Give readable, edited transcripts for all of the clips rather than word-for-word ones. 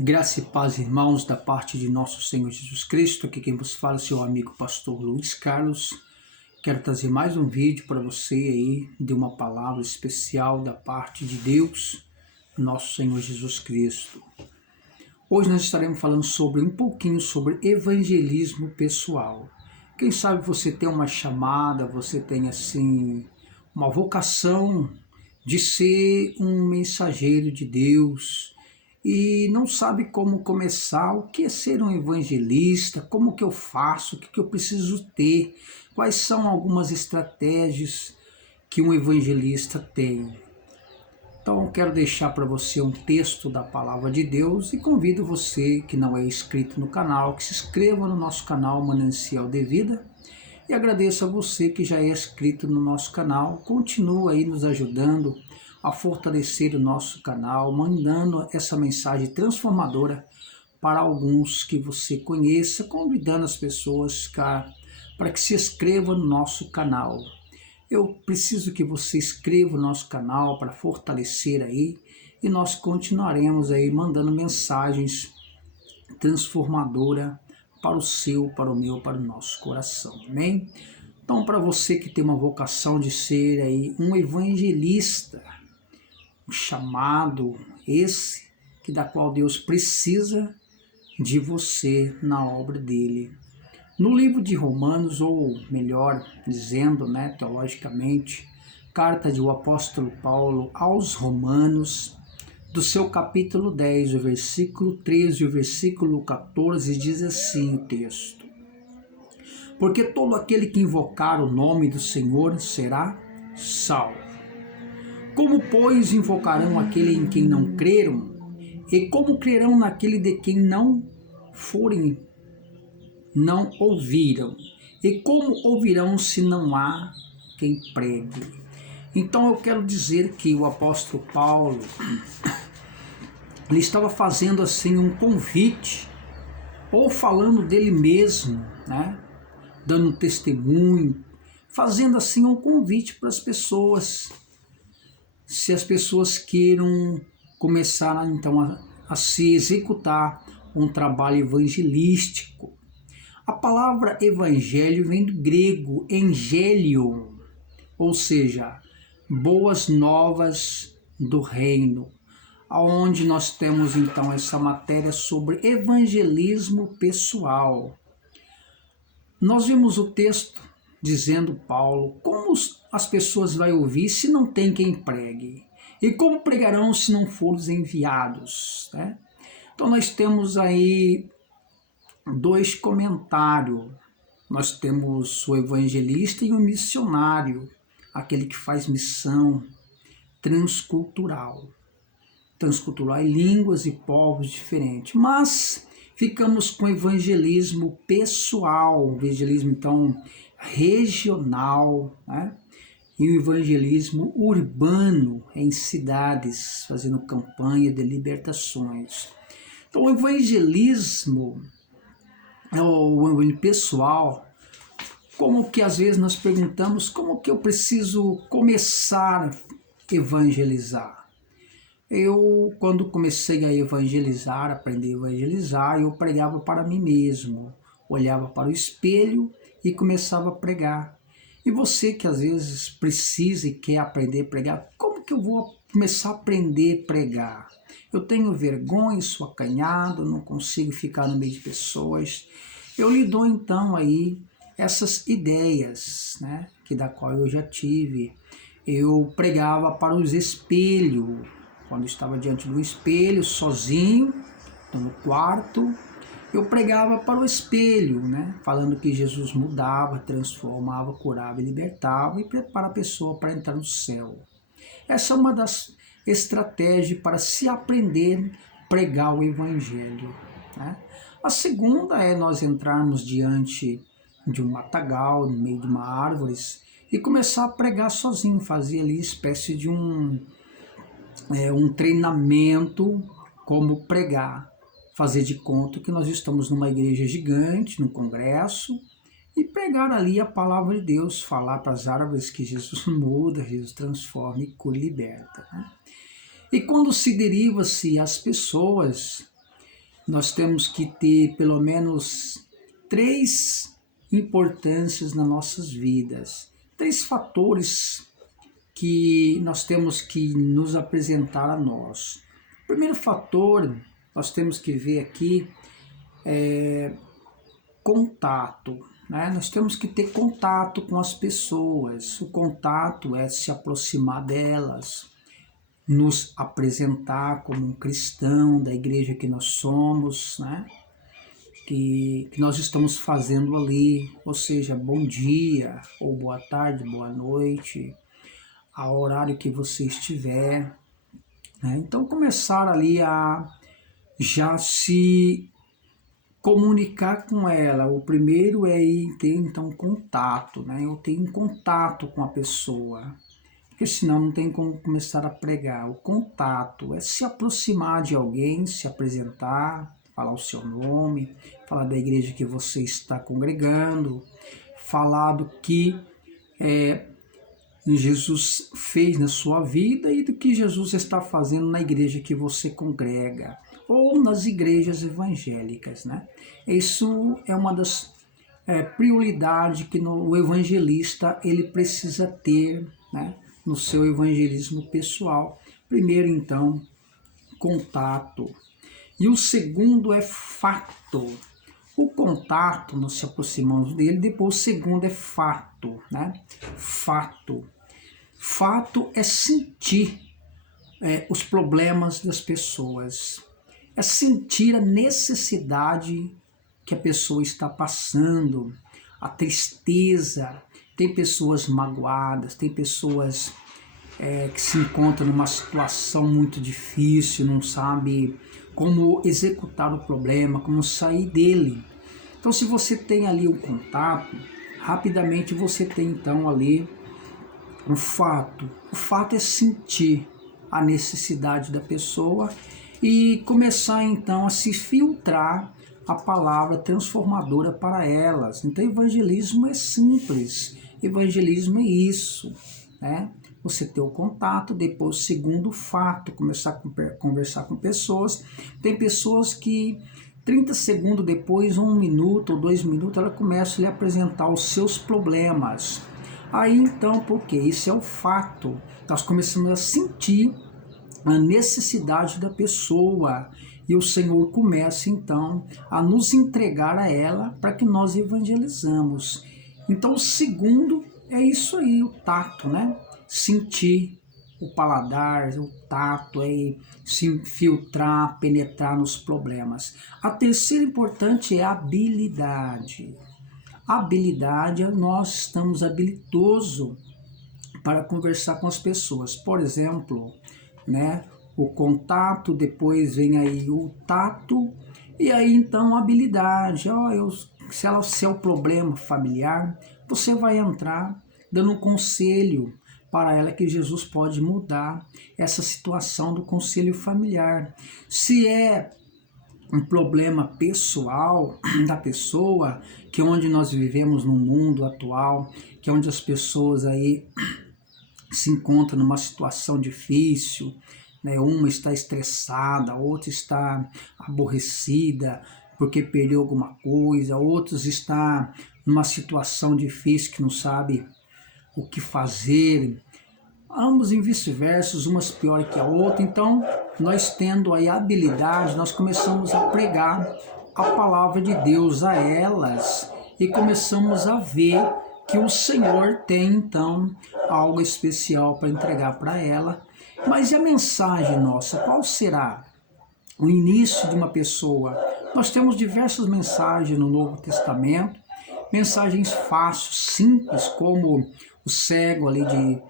Graça e paz, irmãos, da parte de nosso Senhor Jesus Cristo. Aqui quem vos fala é seu amigo pastor Luiz Carlos. Quero trazer mais um vídeo para você aí de uma palavra especial da parte de Deus, nosso Senhor Jesus Cristo. Hoje nós estaremos falando um pouquinho sobre evangelismo pessoal. Quem sabe você tem uma chamada, você tem assim uma vocação de ser um mensageiro de Deus e não sabe como começar, o que é ser um evangelista, como que eu faço, o que eu preciso ter, quais são algumas estratégias que um evangelista tem. Então eu quero deixar para você um texto da Palavra de Deus e convido você que não é inscrito no canal, que se inscreva no nosso canal Manancial de Vida. E agradeço a você que já é inscrito no nosso canal, continua aí nos ajudando a fortalecer o nosso canal, mandando essa mensagem transformadora para alguns que você conheça, convidando as pessoas para que se inscrevam no nosso canal. Eu preciso que você inscreva no nosso canal para fortalecer aí e nós continuaremos aí mandando mensagens transformadoras para o seu, para o meu, para o nosso coração, amém? Então, para você que tem uma vocação de ser aí um evangelista, um chamado esse que da qual Deus precisa de você na obra dele. No livro de Romanos, ou melhor dizendo, teologicamente, carta do apóstolo Paulo aos Romanos, do seu capítulo 10, o versículo 13 e o versículo 14, diz assim o texto: porque todo aquele que invocar o nome do Senhor será salvo. Como, pois, invocarão aquele em quem não creram? E como crerão naquele de quem não ouviram? E como ouvirão se não há quem pregue? Então eu quero dizer que o apóstolo Paulo, ele estava fazendo assim um convite, ou falando dele mesmo, dando um testemunho, fazendo assim um convite para as pessoas, se as pessoas queiram começar então a se executar um trabalho evangelístico. A palavra evangelho vem do grego engelion, ou seja, boas novas do reino, aonde nós temos então essa matéria sobre evangelismo pessoal. Nós vimos o texto dizendo, Paulo, como as pessoas vão ouvir se não tem quem pregue? E como pregarão se não forem enviados? Então nós temos aí dois comentários. Nós temos o evangelista e o missionário, aquele que faz missão transcultural em línguas e povos diferentes. Mas ficamos com o evangelismo pessoal, evangelismo então regional, e o evangelismo urbano em cidades, fazendo campanha de libertações. Então o evangelismo pessoal, como que às vezes nós perguntamos como que eu preciso começar a evangelizar? Eu, quando comecei a evangelizar, aprender a evangelizar, eu pregava para mim mesmo, olhava para o espelho e começava a pregar. E você que às vezes precisa e quer aprender a pregar, como que eu vou começar a aprender a pregar? Eu tenho vergonha, sou acanhado, não consigo ficar no meio de pessoas. Eu lhe dou então aí essas ideias, que da qual eu já tive. Eu pregava para os espelhos, quando estava diante do espelho, sozinho, no quarto, eu pregava para o espelho, falando que Jesus mudava, transformava, curava e libertava e prepara a pessoa para entrar no céu. Essa é uma das estratégias para se aprender a pregar o evangelho. A segunda é nós entrarmos diante de um matagal, no meio de uma árvore, e começar a pregar sozinho, fazer ali espécie de um treinamento como pregar, fazer de conta que nós estamos numa igreja gigante, num congresso, e pregar ali a palavra de Deus, falar para as árvores que Jesus muda, Jesus transforma e cura e liberta. E quando se deriva-se as pessoas, nós temos que ter pelo menos 3 importâncias nas nossas vidas, 3 fatores que nós temos que nos apresentar a nós. O primeiro fator, nós temos que ver aqui, contato, né? Nós temos que ter contato com as pessoas. O contato é se aproximar delas, nos apresentar como um cristão da igreja que nós somos, né? Que nós estamos fazendo ali, ou seja, bom dia, ou boa tarde, boa noite, ao horário que você estiver, né? Então começar ali a já se comunicar com ela. O primeiro é ter então contato, né? Eu tenho contato com a pessoa, porque senão não tem como começar a pregar. O contato é se aproximar de alguém, se apresentar, falar o seu nome, falar da igreja que você está congregando, falar do que Jesus fez na sua vida e do que Jesus está fazendo na igreja que você congrega, ou nas igrejas evangélicas, né? Isso é uma das prioridades que o evangelista ele precisa ter, né, no seu evangelismo pessoal. Primeiro, então, contato. E o segundo é fato. O contato, nós se aproximamos dele, depois o segundo é fato, né? Fato. Fato é sentir os problemas das pessoas, é sentir a necessidade que a pessoa está passando, a tristeza. Tem pessoas magoadas, tem pessoas que se encontram numa situação muito difícil, não sabe como executar o problema, como sair dele. Então, se você tem ali um contato, rapidamente você tem então ali o fato. O fato é sentir a necessidade da pessoa e começar então a se filtrar a palavra transformadora para elas. Então, evangelismo é simples. Evangelismo é isso, né? Você ter o contato, depois o segundo fato, começar a conversar com pessoas. Tem pessoas que 30 segundos depois, 1 minuto ou 2 minutos, ela começa a lhe apresentar os seus problemas. Aí então, por quê? Isso é o fato. Nós começamos a sentir a necessidade da pessoa e o Senhor começa então a nos entregar a ela para que nós evangelizamos. Então o segundo é isso aí, o tato, né? Sentir, o paladar, o tato, se filtrar, penetrar nos problemas. A terceira importante é a habilidade. A habilidade, nós estamos habilidosos para conversar com as pessoas. Por exemplo, né, o contato, depois vem aí o tato, e aí então a habilidade. Se é o problema familiar, você vai entrar dando um conselho para ela que Jesus pode mudar essa situação do conselho familiar. Se é um problema pessoal da pessoa, que é onde nós vivemos no mundo atual, que é onde as pessoas aí se encontram numa situação difícil, né? Uma está estressada, outra está aborrecida porque perdeu alguma coisa, outros está numa situação difícil que não sabe o que fazer, ambos em vice-versa, umas pior que a outra. Então, nós tendo aí a habilidade, nós começamos a pregar a palavra de Deus a elas e começamos a ver que o Senhor tem então algo especial para entregar para ela. Mas e a mensagem nossa, qual será? O início de uma pessoa. Nós temos diversas mensagens no Novo Testamento, mensagens fáceis, simples, como o cego ali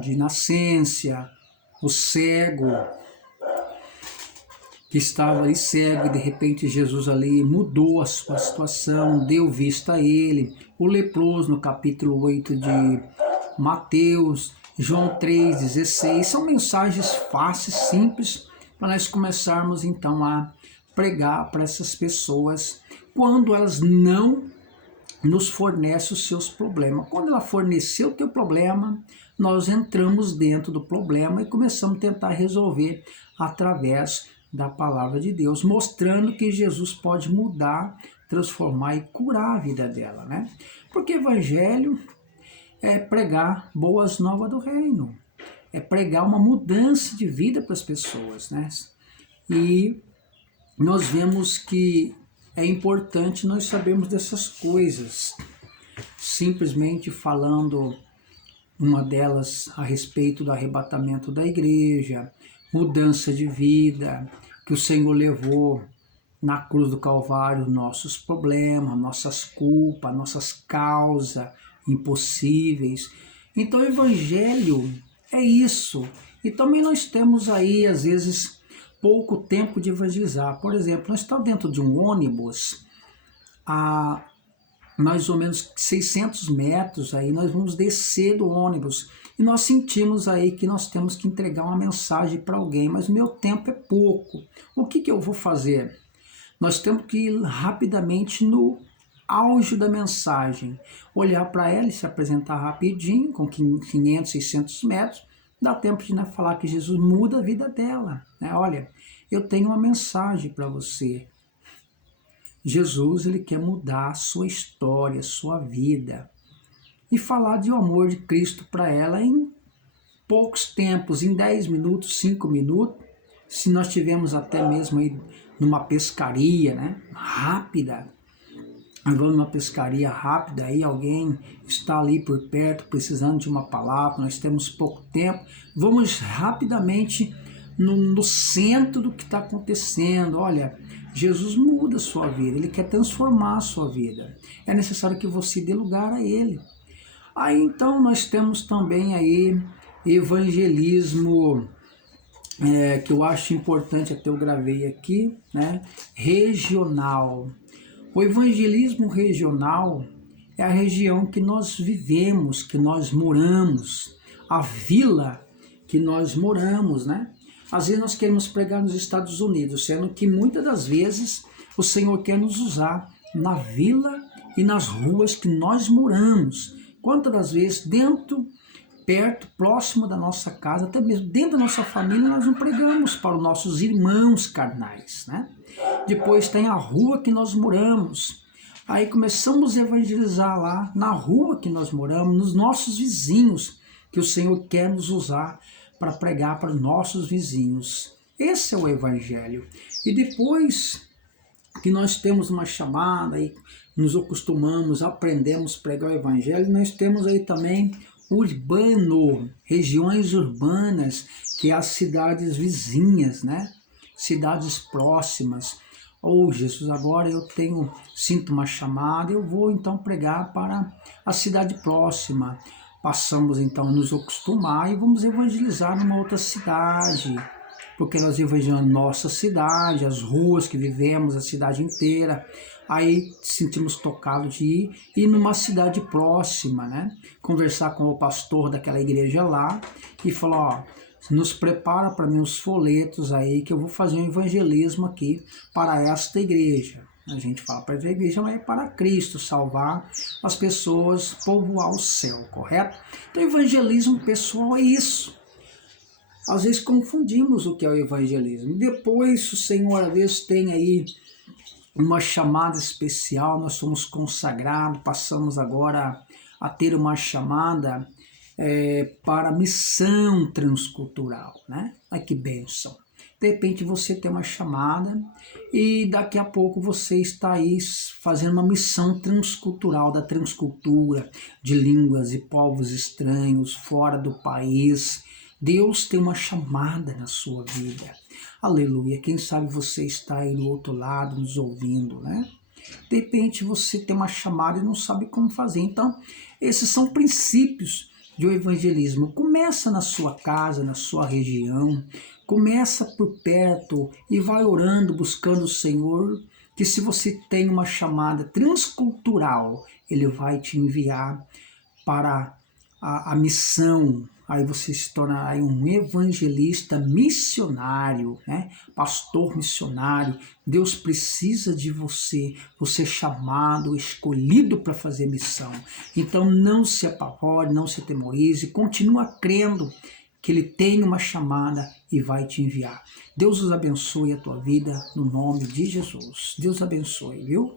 de nascença, o cego que estava ali cego e de repente Jesus ali mudou a sua situação, deu vista a ele, o leproso no capítulo 8 de Mateus, João 3,16, são mensagens fáceis, simples, para nós começarmos então a pregar para essas pessoas quando elas não nos fornecem os seus problemas. Quando ela fornecer o teu problema, nós entramos dentro do problema e começamos a tentar resolver através da palavra de Deus, mostrando que Jesus pode mudar, transformar e curar a vida dela, né? Porque evangelho é pregar boas novas do reino, é pregar uma mudança de vida para as pessoas, né? E nós vemos que é importante nós sabermos dessas coisas, simplesmente falando uma delas a respeito do arrebatamento da igreja, mudança de vida, que o Senhor levou na cruz do Calvário nossos problemas, nossas culpas, nossas causas impossíveis. Então o Evangelho é isso. E também nós temos aí, às vezes, pouco tempo de evangelizar. Por exemplo, nós estamos dentro de um ônibus a mais ou menos 600 metros, aí nós vamos descer do ônibus e nós sentimos aí que nós temos que entregar uma mensagem para alguém, mas o meu tempo é pouco. O que eu vou fazer? Nós temos que ir rapidamente no auge da mensagem, olhar para ela e se apresentar rapidinho, com 500, 600 metros, dá tempo de falar que Jesus muda a vida dela, né? Olha, eu tenho uma mensagem para você. Jesus, ele quer mudar a sua história, a sua vida. E falar de o amor de Cristo para ela em poucos tempos, em 10 minutos, 5 minutos, se nós tivermos até mesmo aí numa pescaria, né, rápida, nós vamos numa pescaria rápida, aí alguém está ali por perto precisando de uma palavra, nós temos pouco tempo, vamos rapidamente no centro do que está acontecendo. Olha, Jesus muda a sua vida, ele quer transformar a sua vida, é necessário que você dê lugar a ele. Aí então nós temos também aí evangelismo, que eu acho importante, até eu gravei aqui, né? Regional. O evangelismo regional é a região que nós vivemos, que nós moramos, a vila que nós moramos, né? Às vezes nós queremos pregar nos Estados Unidos, sendo que muitas das vezes o Senhor quer nos usar na vila e nas ruas que nós moramos. Quantas das vezes dentro, perto, próximo da nossa casa, até mesmo dentro da nossa família, nós não pregamos para os nossos irmãos carnais, né? Depois tem a rua que nós moramos. Aí começamos a evangelizar lá, na rua que nós moramos, nos nossos vizinhos, que o Senhor quer nos usar para pregar para os nossos vizinhos. Esse é o Evangelho. E depois que nós temos uma chamada e nos acostumamos, aprendemos a pregar o Evangelho, nós temos aí também urbano, regiões urbanas, que é as cidades vizinhas, né? Cidades próximas. Oh, Jesus, agora sinto uma chamada, eu vou então pregar para a cidade próxima. Passamos então a nos acostumar e vamos evangelizar numa outra cidade, porque nós evangelizamos nossa cidade, as ruas que vivemos, a cidade inteira. Aí sentimos tocados de ir numa cidade próxima, né? Conversar com o pastor daquela igreja lá e falar, ó, nos prepara para mim os folhetos aí que eu vou fazer um evangelismo aqui para esta igreja. A gente fala para a igreja, mas é para Cristo, salvar as pessoas, povoar o céu, correto? Então, evangelismo pessoal é isso. Às vezes confundimos o que é o evangelismo. Depois, o Senhor, às vezes, tem aí uma chamada especial, nós somos consagrados, passamos agora a ter uma chamada para missão transcultural, né? Ai, que bênção! De repente você tem uma chamada e daqui a pouco você está aí fazendo uma missão transcultural, da transcultura, de línguas e povos estranhos, fora do país. Deus tem uma chamada na sua vida. Aleluia. Quem sabe você está aí do outro lado nos ouvindo, né? De repente você tem uma chamada e não sabe como fazer. Então, esses são princípios do evangelismo. Começa na sua casa, na sua região, começa por perto e vai orando, buscando o Senhor, que se você tem uma chamada transcultural, Ele vai te enviar para a missão. Aí você se torna aí um evangelista missionário, né? Pastor missionário. Deus precisa de você, você é chamado, escolhido para fazer missão. Então não se apavore, não se atemorize, continua crendo que Ele tem uma chamada e vai te enviar. Deus os abençoe a tua vida no nome de Jesus. Deus abençoe, viu?